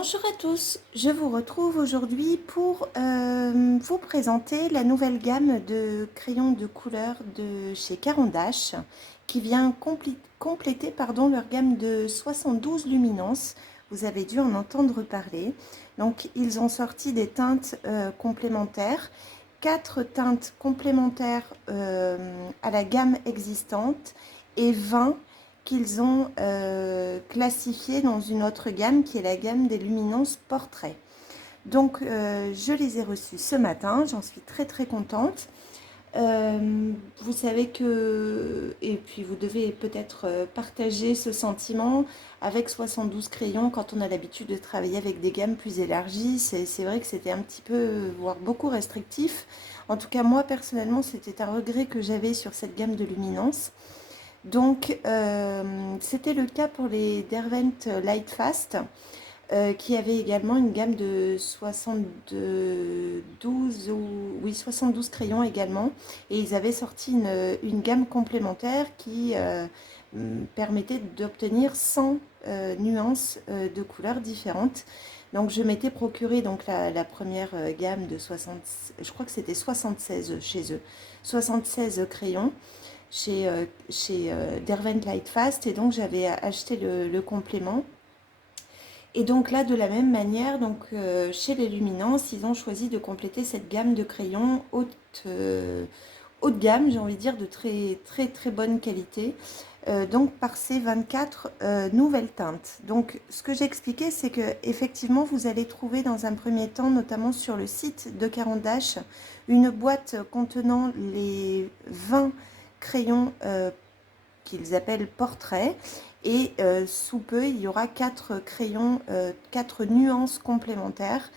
Bonjour à tous, je vous retrouve aujourd'hui pour vous présenter la nouvelle gamme de crayons de couleur de chez Caran d'Ache qui vient compléter leur gamme de 72 luminances. Vous avez dû en entendre parler. Donc ils ont sorti des teintes complémentaires, 4 teintes complémentaires à la gamme existante et 20 qu'ils ont classifié dans une autre gamme qui est la gamme des luminances portrait. Donc je les ai reçus ce matin, j'en suis très contente. Vous savez que, et puis vous devez peut-être partager ce sentiment avec 72 crayons quand on a l'habitude de travailler avec des gammes plus élargies. C'est vrai que c'était un petit peu, voire beaucoup restrictif. En tout cas, moi personnellement, c'était un regret que j'avais sur cette gamme de luminance. Donc, c'était le cas pour les Derwent Lightfast, qui avait également une gamme de 72 crayons également. Et ils avaient sorti une gamme complémentaire qui permettait d'obtenir 100 nuances de couleurs différentes. Donc, je m'étais procuré donc, la première gamme de 60, je crois que c'était 76 chez eux, 76 crayons chez Derwent Lightfast, et donc j'avais acheté le complément. Et donc là, de la même manière, donc chez les Luminances, ils ont choisi de compléter cette gamme de crayons haut de gamme, j'ai envie de dire, de très bonne qualité, donc par ces 24 nouvelles teintes. Donc ce que j'ai expliqué, c'est que effectivement vous allez trouver dans un premier temps, notamment sur le site de Caran d'Ache, une boîte contenant les 20 crayons qu'ils appellent portraits, et sous peu il y aura 4 crayons, 4 nuances complémentaires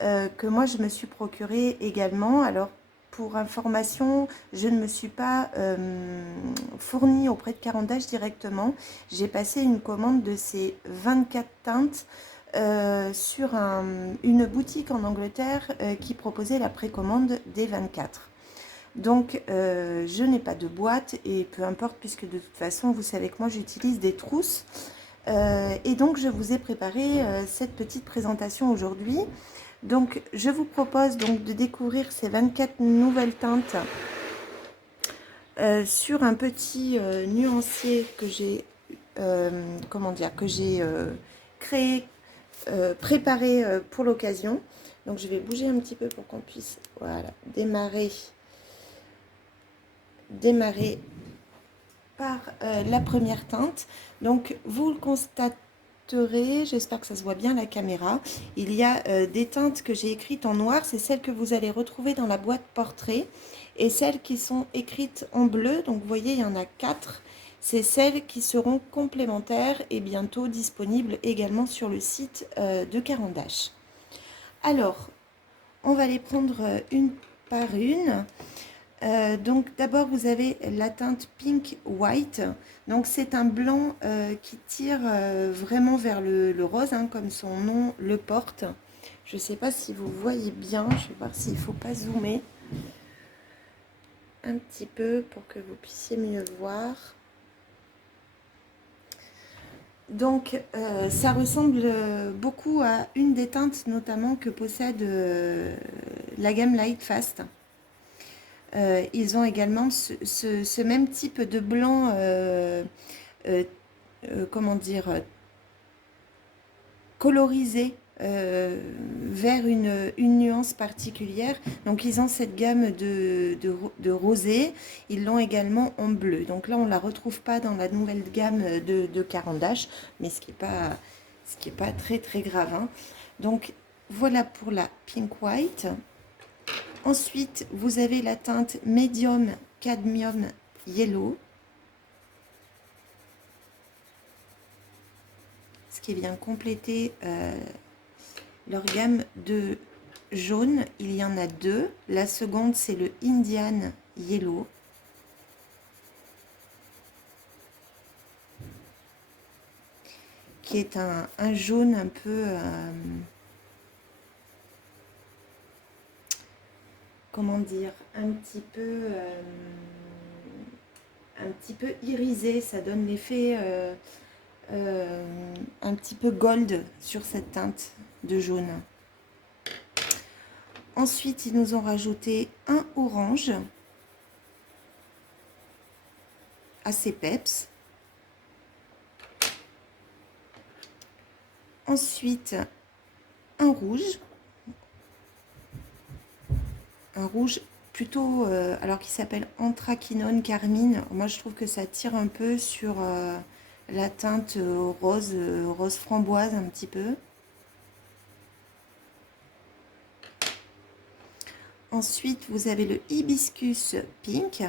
que moi je me suis procuré également. Alors pour information, je ne me suis pas fournie auprès de Caran d'Ache directement. J'ai passé une commande de ces 24 teintes sur une boutique en Angleterre qui proposait la précommande des 24. Donc je n'ai pas de boîte, et peu importe, puisque de toute façon vous savez que moi j'utilise des trousses. Et donc je vous ai préparé cette petite présentation aujourd'hui. Donc je vous propose donc de découvrir ces 24 nouvelles teintes sur un petit nuancier que j'ai créé, préparé pour l'occasion. Donc je vais bouger un petit peu pour qu'on puisse, voilà, démarrer par la première teinte. Donc vous le constaterez, j'espère que ça se voit bien à la caméra, il y a des teintes que j'ai écrites en noir, c'est celles que vous allez retrouver dans la boîte portrait, et celles qui sont écrites en bleu, donc vous voyez il y en a 4, c'est celles qui seront complémentaires et bientôt disponibles également sur le site de Caran d'Ache. Alors on va les prendre une par une. Donc d'abord vous avez la teinte Pink White, donc c'est un blanc qui tire vraiment vers le rose, hein, comme son nom le porte. Je ne sais pas si vous voyez bien, je vais voir s'il ne faut pas zoomer un petit peu pour que vous puissiez mieux voir. Donc ça ressemble beaucoup à une des teintes notamment que possède la gamme Lightfast. Ils ont également ce même type de blanc, comment dire, colorisé vers une nuance particulière. Donc ils ont cette gamme de rosé, ils l'ont également en bleu. Donc là on ne la retrouve pas dans la nouvelle gamme de Caran d'Ache, mais ce qui est pas très grave, hein. Donc voilà pour la Pink White. Ensuite, vous avez la teinte Medium Cadmium Yellow, ce qui vient compléter leur gamme de jaune. Il y en a 2. La seconde, c'est le Indian Yellow. Qui est un jaune un peu... comment dire, un petit peu irisé, ça donne l'effet un petit peu gold sur cette teinte. de jaune. Ensuite, ils nous ont rajouté un orange, assez peps. Ensuite, un rouge plutôt, alors qui s'appelle Anthraquinone Carmine. Moi, je trouve que ça tire un peu sur la teinte rose, rose framboise un petit peu. Ensuite, vous avez le hibiscus pink,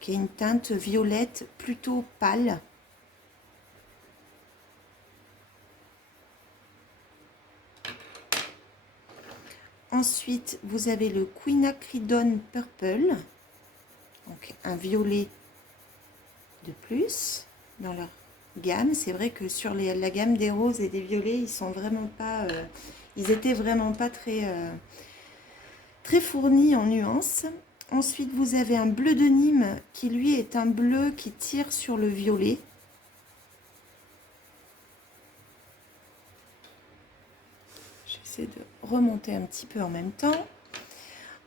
qui est une teinte violette plutôt pâle. Ensuite, vous avez le Quinacridone Purple, donc un violet de plus dans leur gamme. C'est vrai que sur la gamme des roses et des violets, ils sont vraiment pas, ils étaient vraiment pas très, très fournis en nuances. Ensuite, vous avez un bleu de Nîmes qui lui est un bleu qui tire sur le violet. J'essaie de remonter un petit peu en même temps.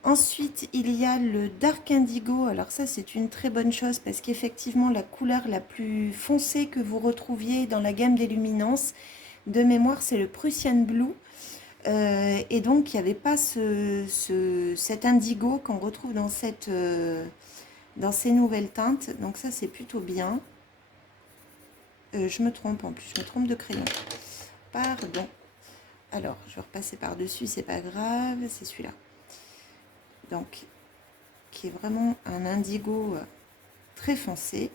Ensuite, il y a le Dark Indigo. Alors ça, c'est une très bonne chose parce qu'effectivement, la couleur la plus foncée que vous retrouviez dans la gamme des luminances, de mémoire, c'est le Prussian Blue. Et donc, il n'y avait pas cet indigo qu'on retrouve dans ces nouvelles teintes. Donc ça, c'est plutôt bien. Je me trompe en plus, je me trompe de crayon. Pardon. Alors, je vais repasser par-dessus, c'est pas grave, c'est celui-là. Donc, qui est vraiment un indigo très foncé.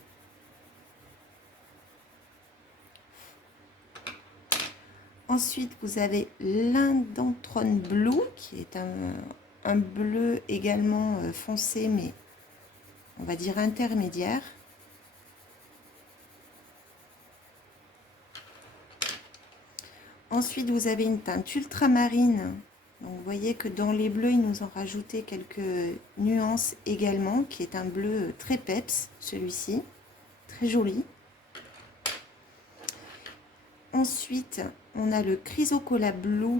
Ensuite, vous avez l'Indanthrone Blue, qui est un bleu également foncé, mais on va dire intermédiaire. Ensuite, vous avez une teinte ultramarine. Donc, vous voyez que dans les bleus, ils nous ont rajouté quelques nuances également, qui est un bleu très peps, celui-ci, très joli. Ensuite, on a le Chrysocolla Blue,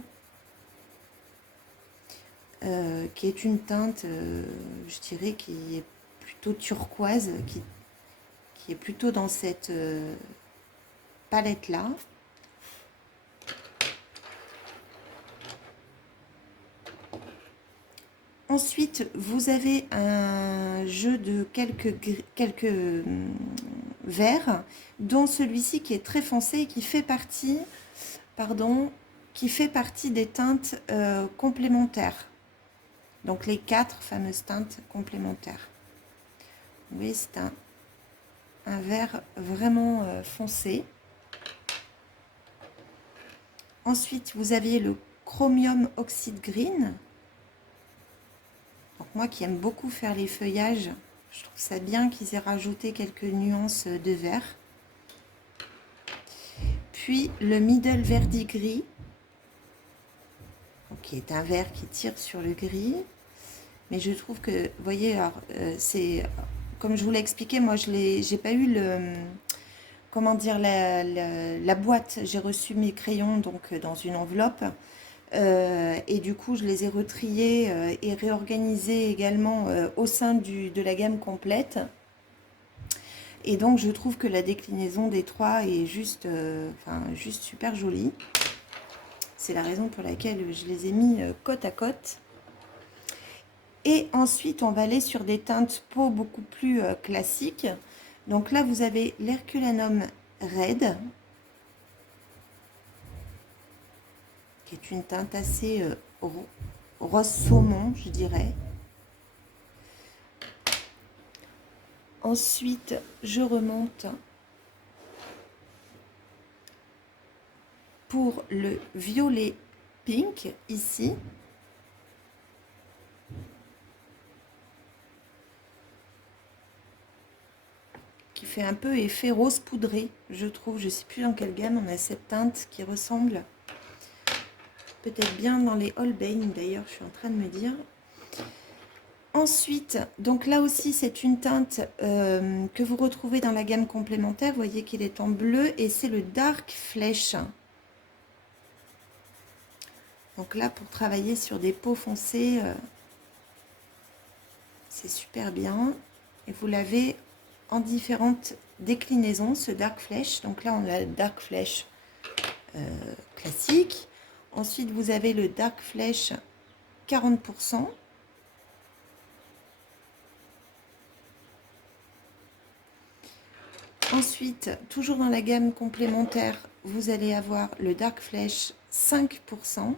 qui est une teinte, je dirais, qui est plutôt turquoise, qui est plutôt dans cette palette-là. Ensuite, vous avez un jeu de quelques verts, dont celui-ci qui est très foncé et qui fait partie, des teintes complémentaires. Donc les 4 fameuses teintes complémentaires. Vous voyez, c'est un vert vraiment foncé. Ensuite, vous avez le Chromium Oxide Green. Donc moi qui aime beaucoup faire les feuillages, je trouve ça bien qu'ils aient rajouté quelques nuances de vert. Puis le Middle Verdi Gris, qui est un vert qui tire sur le gris. Mais je trouve que, vous voyez, alors c'est comme je vous l'ai expliqué, moi j'ai pas eu comment dire, la boîte. J'ai reçu mes crayons donc dans une enveloppe. Et du coup, je les ai retriés et réorganisés également au sein de la gamme complète. Et donc, je trouve que la déclinaison des 3 est juste super jolie. C'est la raison pour laquelle je les ai mis côte à côte. Et ensuite, on va aller sur des teintes peau beaucoup plus classiques. Donc là, vous avez l'Herculanum Red, qui est une teinte assez rose saumon, je dirais. Ensuite, je remonte pour le violet pink, ici. Qui fait un peu effet rose poudré, je trouve. Je ne sais plus dans quelle gamme on a cette teinte qui ressemble. Peut-être bien dans les Holbein, d'ailleurs, je suis en train de me dire. Ensuite, donc là aussi, c'est une teinte que vous retrouvez dans la gamme complémentaire. Vous voyez qu'il est en bleu et c'est le Dark Flesh. Donc là, pour travailler sur des peaux foncées, c'est super bien. Et vous l'avez en différentes déclinaisons, ce Dark Flesh. Donc là, on a le Dark Flesh classique. Ensuite, vous avez le Dark Flesh 40%. Ensuite, toujours dans la gamme complémentaire, vous allez avoir le Dark Flesh 5%.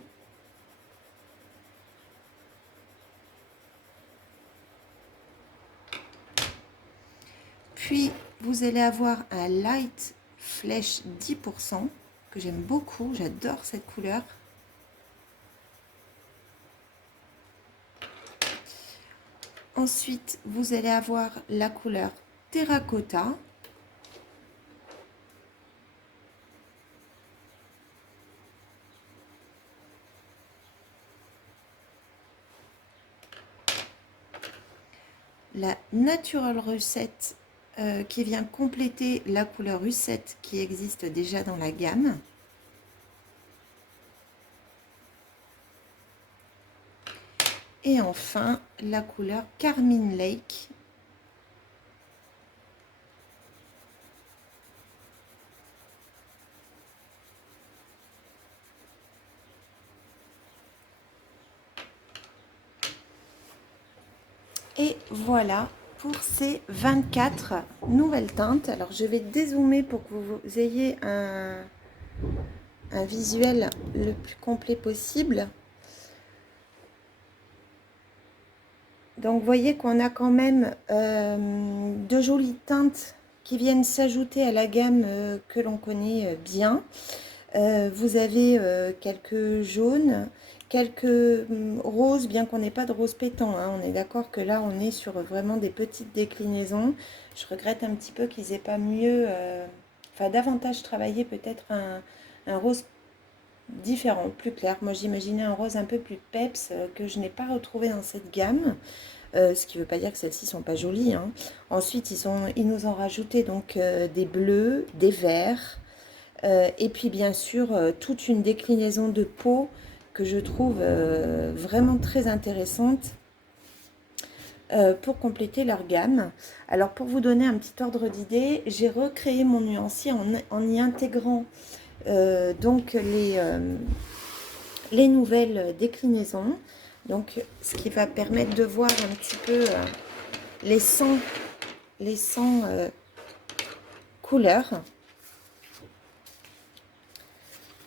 Puis, vous allez avoir un Light Flesh 10%, que j'aime beaucoup, j'adore cette couleur. Ensuite, vous allez avoir la couleur Terracotta. La Natural Russet qui vient compléter la couleur Russet qui existe déjà dans la gamme. Et enfin, la couleur Carmine Lake. Et voilà pour ces 24 nouvelles teintes. Alors, je vais dézoomer pour que vous ayez un visuel le plus complet possible. Donc, vous voyez qu'on a quand même de jolies teintes qui viennent s'ajouter à la gamme que l'on connaît bien. Vous avez quelques jaunes, quelques roses, bien qu'on n'ait pas de rose pétant. Hein. On est d'accord que là, on est sur vraiment des petites déclinaisons. Je regrette un petit peu qu'ils aient pas mieux, enfin davantage travaillé peut-être un rose différent, plus clair. Moi, j'imaginais un rose un peu plus peps que je n'ai pas retrouvé dans cette gamme. Ce qui ne veut pas dire que celles-ci sont pas jolies. Hein. Ensuite, ils nous ont rajouté donc des bleus, des verts, et puis bien sûr toute une déclinaison de peau que je trouve vraiment très intéressante pour compléter leur gamme. Alors pour vous donner un petit ordre d'idée, j'ai recréé mon nuancier en y intégrant donc les nouvelles déclinaisons. Donc ce qui va permettre de voir un petit peu les 100 couleurs.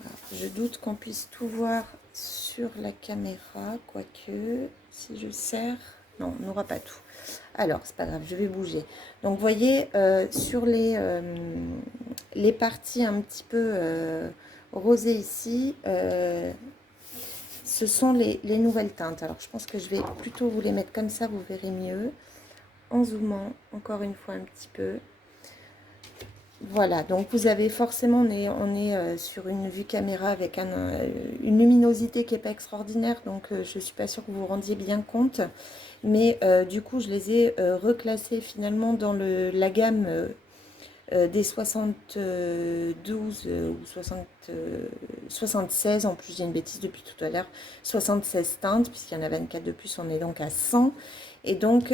Alors, je doute qu'on puisse tout voir sur la caméra, quoique si je serre, non, on n'aura pas tout. Alors, c'est pas grave, je vais bouger. Donc, vous voyez, sur les parties un petit peu rosées ici, ce sont les nouvelles teintes. Alors, je pense que je vais plutôt vous les mettre comme ça, vous verrez mieux. En zoomant, encore une fois un petit peu. Voilà, donc vous avez forcément, on est sur une vue caméra avec une luminosité qui n'est pas extraordinaire, donc je ne suis pas sûre que vous vous rendiez bien compte. Mais du coup, je les ai reclassés finalement dans la gamme des 72 ou 76, en plus j'ai une bêtise depuis tout à l'heure, 76 teintes, puisqu'il y en a 24 de plus, on est donc à 100. Et donc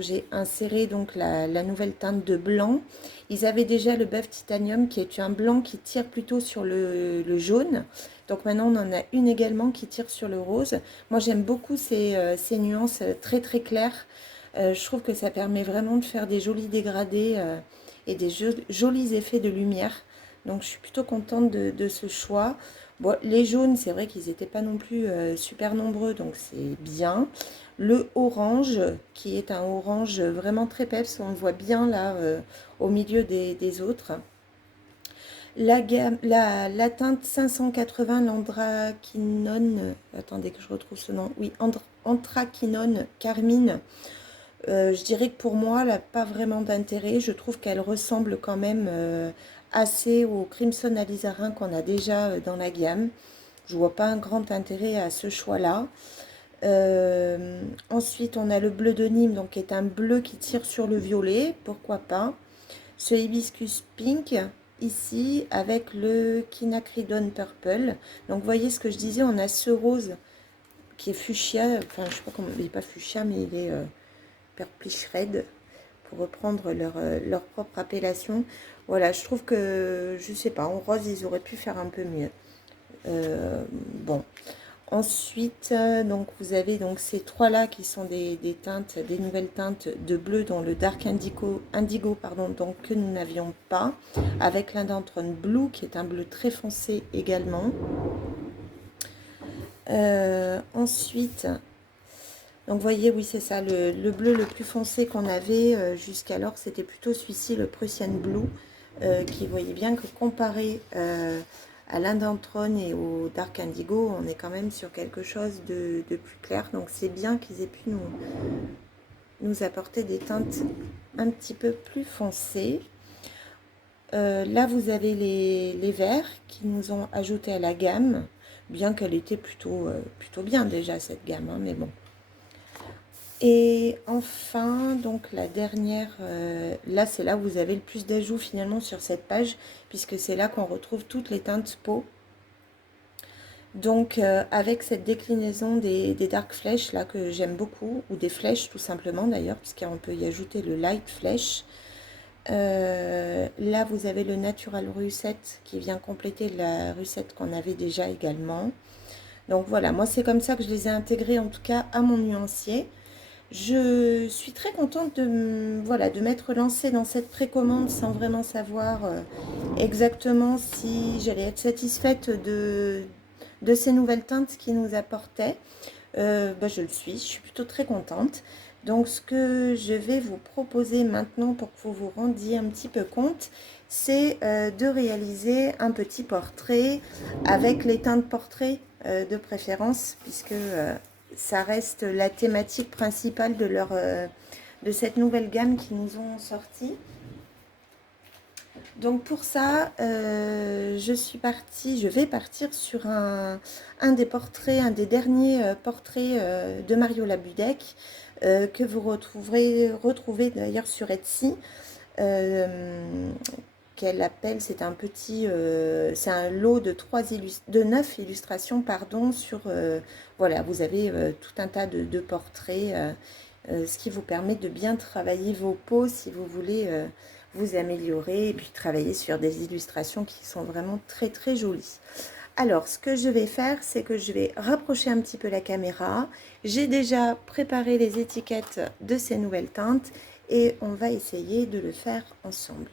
j'ai inséré donc la nouvelle teinte de blanc. Ils avaient déjà le Buff Titanium qui est un blanc qui tire plutôt sur le jaune. Donc maintenant on en a une également qui tire sur le rose. Moi j'aime beaucoup ces nuances très très claires. Je trouve que ça permet vraiment de faire des jolis dégradés et des jolis effets de lumière. Donc je suis plutôt contente de ce choix. Bon, les jaunes, c'est vrai qu'ils n'étaient pas non plus super nombreux, donc c'est bien. Le orange, qui est un orange vraiment très peps, on le voit bien là au milieu des autres. La teinte 580, l'anthraquinone, attendez que je retrouve ce nom, oui, anthraquinone carmine. Je dirais que pour moi, elle n'a pas vraiment d'intérêt. Je trouve qu'elle ressemble quand même assez au Crimson Alizarin qu'on a déjà dans la gamme. Je ne vois pas un grand intérêt à ce choix-là. Ensuite, on a le bleu de Nîmes, donc qui est un bleu qui tire sur le violet, pourquoi pas. Ce hibiscus pink ici avec le quinacridone purple. Donc, vous voyez ce que je disais, on a ce rose qui est fuchsia, enfin, je sais pas comment, il n'est pas fuchsia, mais il est purplish red, pour reprendre leur propre appellation. Voilà, je trouve que, je sais pas, en rose, ils auraient pu faire un peu mieux. Bon. Ensuite, donc vous avez donc ces trois-là qui sont des teintes, des nouvelles teintes de bleu dans le Dark Indigo pardon, donc que nous n'avions pas, avec l'Indanthrone Blue qui est un bleu très foncé également. Ensuite, donc vous voyez, oui c'est ça, le bleu le plus foncé qu'on avait jusqu'alors, c'était plutôt celui-ci, le Prussian Blue, qui voyez bien que comparé à l'Indanthrone et au Dark Indigo, on est quand même sur quelque chose de plus clair. Donc c'est bien qu'ils aient pu nous apporter des teintes un petit peu plus foncées. Là, vous avez les verts qui nous ont ajouté à la gamme, bien qu'elle était plutôt bien déjà cette gamme, hein, mais bon. Et enfin, donc la dernière, là c'est là où vous avez le plus d'ajouts finalement sur cette page, puisque c'est là qu'on retrouve toutes les teintes peau. Donc avec cette déclinaison des dark flèches là que j'aime beaucoup, ou des flèches tout simplement d'ailleurs, puisqu'on peut y ajouter le light flèche. Là vous avez le Natural Russet qui vient compléter la Russet qu'on avait déjà également. Donc voilà, moi c'est comme ça que je les ai intégrés en tout cas à mon nuancier. Je suis très contente de m'être lancée dans cette précommande sans vraiment savoir exactement si j'allais être satisfaite de ces nouvelles teintes qu'ils nous apportaient. Je le suis, je suis plutôt très contente. Donc ce que je vais vous proposer maintenant pour que vous vous rendiez un petit peu compte, c'est de réaliser un petit portrait avec les teintes portrait de préférence, puisque ça reste la thématique principale de cette nouvelle gamme qu'ils nous ont sorti. Donc pour ça, je vais partir sur un des portraits, un des derniers portraits de Mario Labudek, que vous retrouver d'ailleurs sur Etsy, qu'elle appelle, c'est un petit, c'est un lot de 9 illustrations, pardon, sur, voilà, vous avez tout un tas de portraits, ce qui vous permet de bien travailler vos peaux si vous voulez vous améliorer et puis travailler sur des illustrations qui sont vraiment très très jolies. Alors, ce que je vais faire, c'est que je vais rapprocher un petit peu la caméra. J'ai déjà préparé les étiquettes de ces nouvelles teintes et on va essayer de le faire ensemble.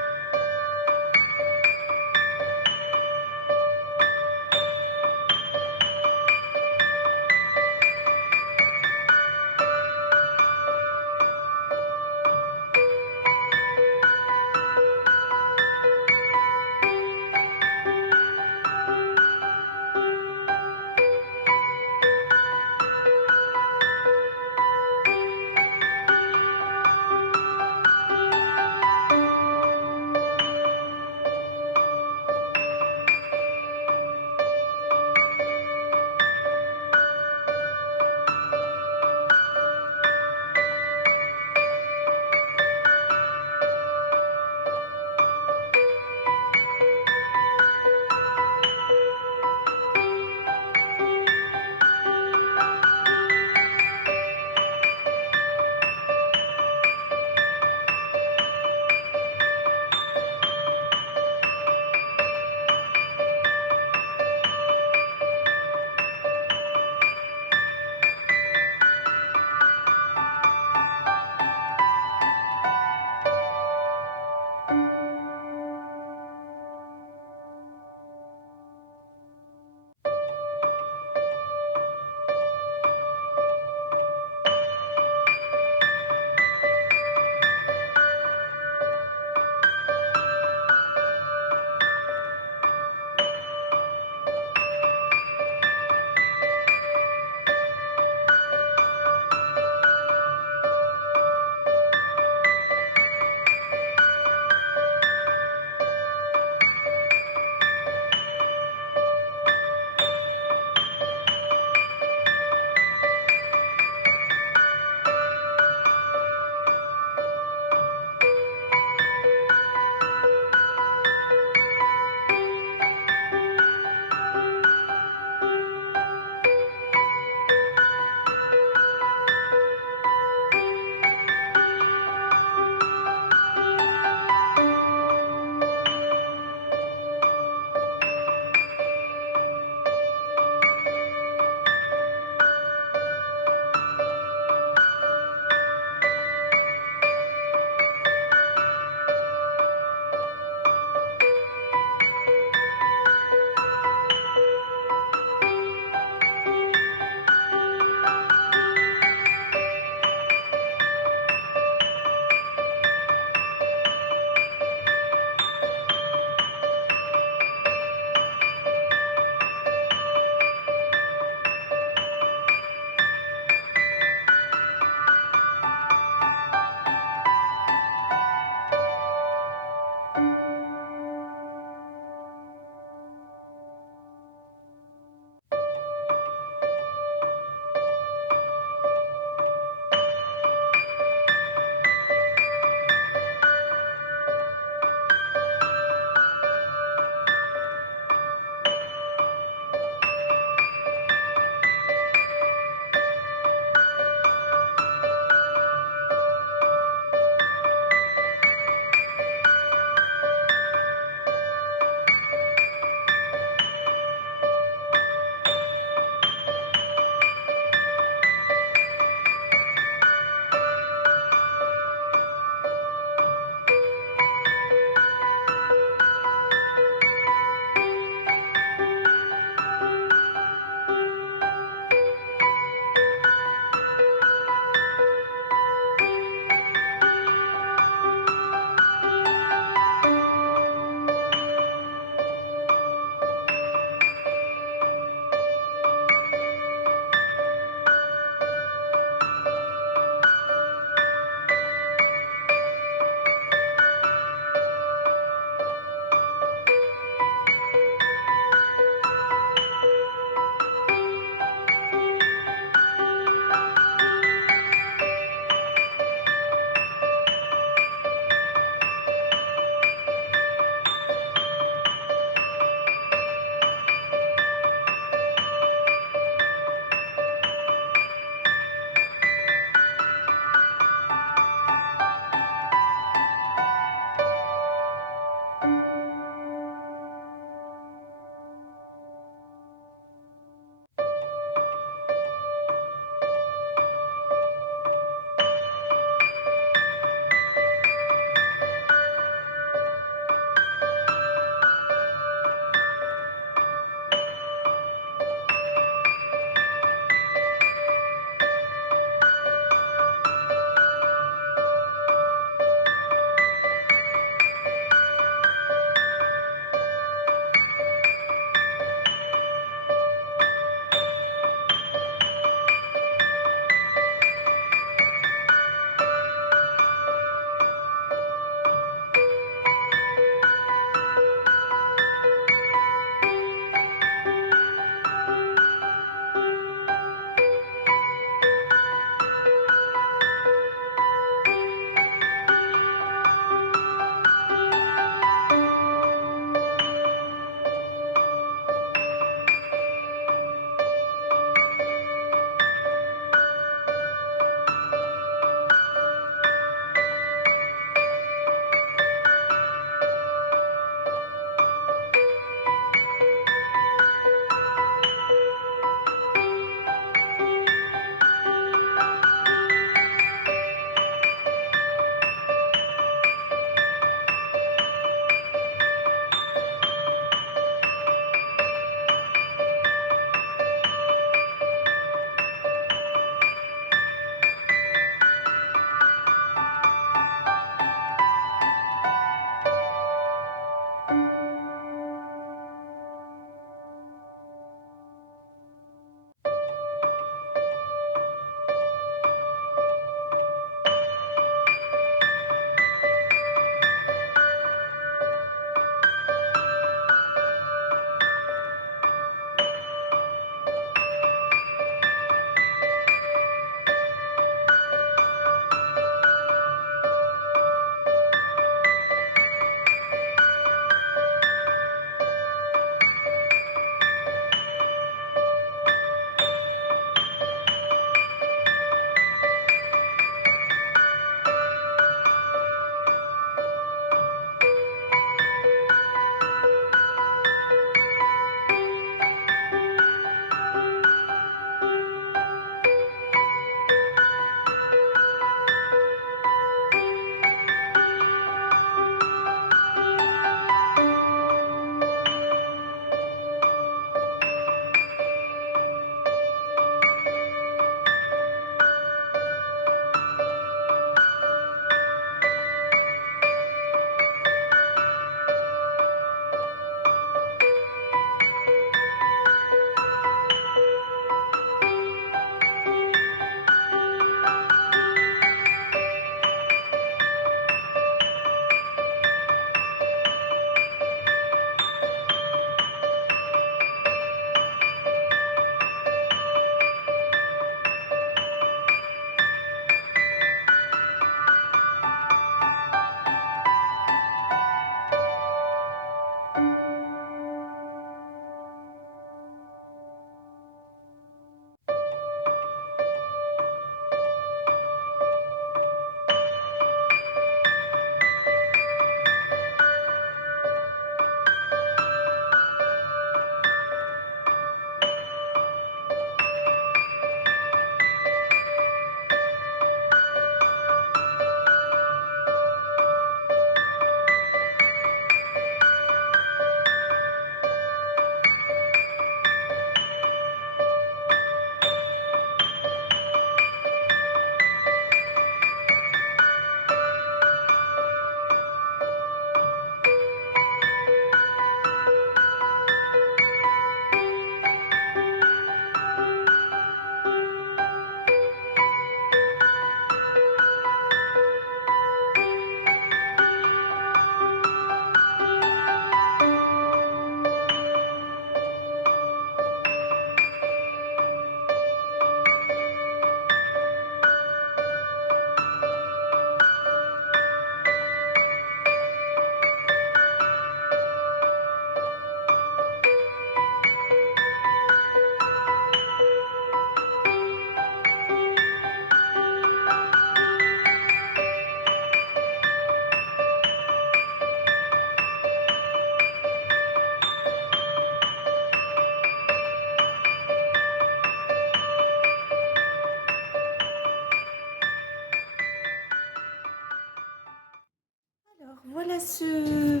ce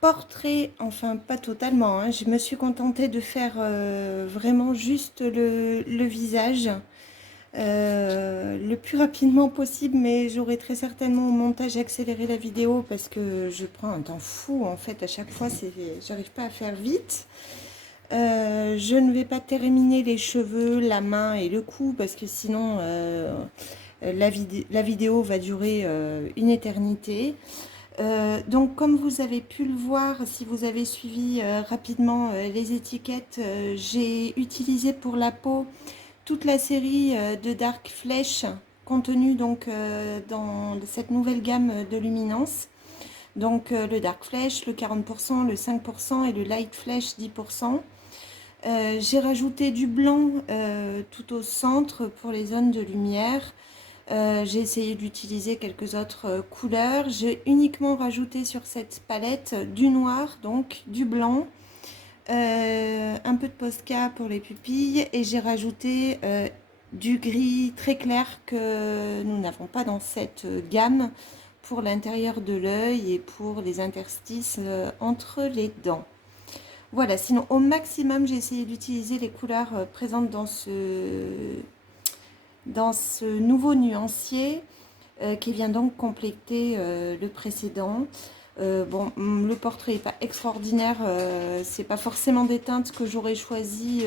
portrait, enfin pas totalement, hein. Je me suis contentée de faire vraiment juste le visage le plus rapidement possible, mais j'aurai très certainement au montage accéléré la vidéo parce que je prends un temps fou en fait à chaque fois, j'arrive pas à faire vite. Je ne vais pas terminer les cheveux, la main et le cou parce que sinon la vidéo va durer une éternité. Donc comme vous avez pu le voir, si vous avez suivi rapidement les étiquettes, j'ai utilisé pour la peau toute la série de Dark Flesh contenue donc dans cette nouvelle gamme de luminance. Donc le Dark Flesh, le 40%, le 5% et le Light Flesh 10%. J'ai rajouté du blanc tout au centre pour les zones de lumière. J'ai essayé d'utiliser quelques autres couleurs. J'ai uniquement rajouté sur cette palette du noir, donc du blanc, un peu de Posca pour les pupilles et j'ai rajouté du gris très clair que nous n'avons pas dans cette gamme pour l'intérieur de l'œil et pour les interstices entre les dents. Voilà, sinon au maximum j'ai essayé d'utiliser les couleurs présentes dans ce nouveau nuancier qui vient donc compléter le précédent. Bon, le portrait n'est pas extraordinaire, c'est pas forcément des teintes que j'aurais choisi,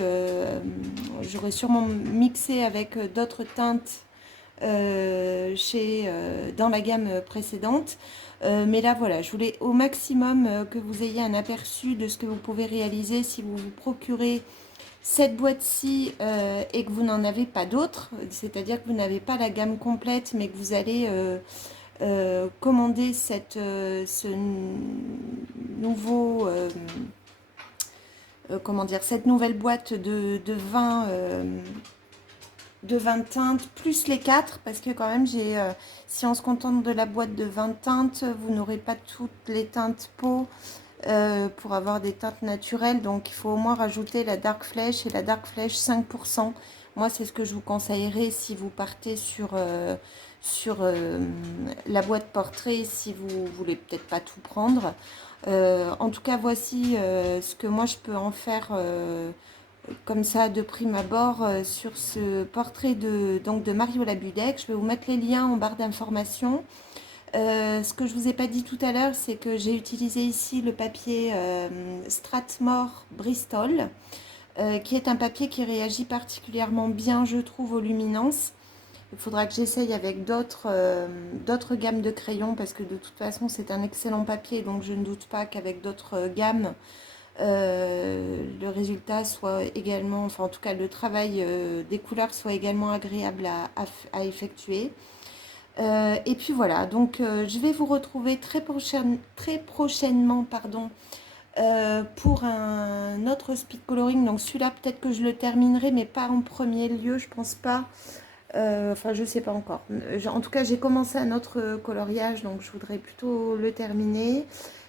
j'aurais sûrement mixé avec d'autres teintes dans la gamme précédente. Mais là voilà, je voulais au maximum que vous ayez un aperçu de ce que vous pouvez réaliser si vous vous procurez cette boîte-ci et que vous n'en avez pas d'autres, c'est-à-dire que vous n'avez pas la gamme complète mais que vous allez commander ce nouveau cette nouvelle boîte de 20 teintes plus les 4 parce que quand même si on se contente de la boîte de 20 teintes, vous n'aurez pas toutes les teintes peau pour avoir des teintes naturelles, donc il faut au moins rajouter la Dark Flesh et la Dark Flesh 5%. Moi c'est ce que je vous conseillerais si vous partez sur la boîte portrait, si vous voulez peut-être pas tout prendre. En tout cas voici ce que moi je peux en faire comme ça de prime abord sur ce portrait de Mariola Budek. Je vais vous mettre les liens en barre d'informations. Ce que je vous ai pas dit tout à l'heure, c'est que j'ai utilisé ici le papier Strathmore Bristol, qui est un papier qui réagit particulièrement bien, je trouve, aux luminances. Il faudra que j'essaye avec d'autres gammes de crayons, parce que de toute façon, c'est un excellent papier, donc je ne doute pas qu'avec d'autres gammes, le résultat soit également, enfin en tout cas le travail des couleurs soit également agréable à effectuer. Et puis voilà, donc je vais vous retrouver très prochainement pardon, pour un autre speed coloring. Donc celui-là, peut-être que je le terminerai, mais pas en premier lieu, je pense pas. Enfin, je sais pas encore. En tout cas, j'ai commencé un autre coloriage, donc je voudrais plutôt le terminer.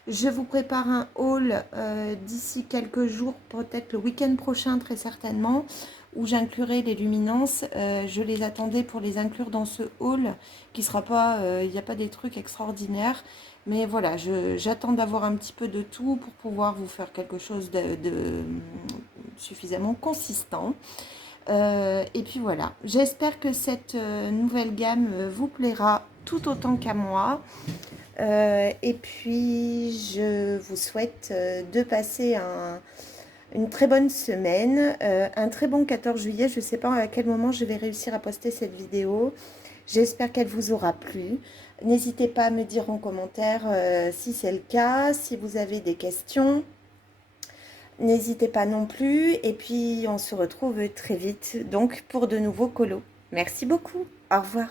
Je vous prépare un haul d'ici quelques jours, peut-être le week-end prochain très certainement, où j'inclurai les luminances. Je les attendais pour les inclure dans ce haul, qui sera pas, il n'y a pas des trucs extraordinaires, mais voilà, j'attends d'avoir un petit peu de tout pour pouvoir vous faire quelque chose de suffisamment consistant. Et puis voilà, j'espère que cette nouvelle gamme vous plaira tout autant qu'à moi. Et puis je vous souhaite de passer une très bonne semaine, un très bon 14 juillet. Je ne sais pas à quel moment je vais réussir à poster cette vidéo. J'espère qu'elle vous aura plu. N'hésitez pas à me dire en commentaire si c'est le cas, si vous avez des questions. N'hésitez pas non plus. Et puis on se retrouve très vite donc pour de nouveaux colos. Merci beaucoup. Au revoir.